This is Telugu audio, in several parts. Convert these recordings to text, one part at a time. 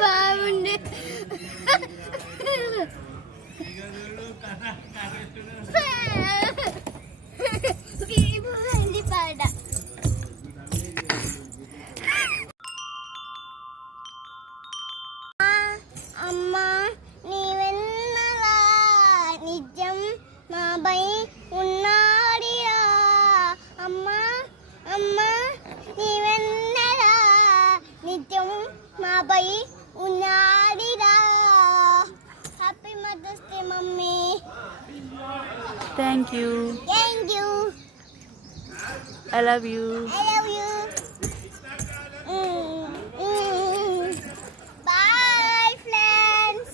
బాగుంది. పాట అమ్మా నీవెన్నలా నిజం నాపై ఉన్నాడిరా. అమ్మా అమ్మా నీవెన్నలా నిజం నాపై ఉన్నాడిరా. Happy mother's day mummy. Thank you. Thank you. I love you. I love you. Bye friends.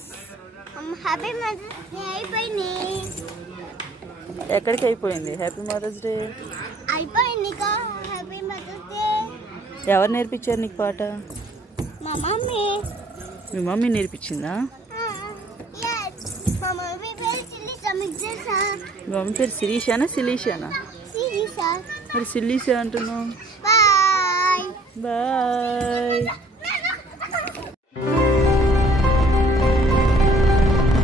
Happy Mother's Day అయిపోయింది. ఎక్కడికి అయిపోయింది హ్యాపీ మదర్స్ డే? అయిపోయింది కా హ్యాపీ మదర్స్ డే. ఎవరు నేర్పించారు నీకు పాట? మా మమ్మీ. మీ మమ్మీ నేర్పించిందా? yes. మా మమ్మీ పేరు శిరీష. మీకు తెలుసా? మీ మమ్మీ పేరు శిరీషానా శిలీషానా? శిరీష. మరి సిల్లీసా అంటున్నావు. Bye bye.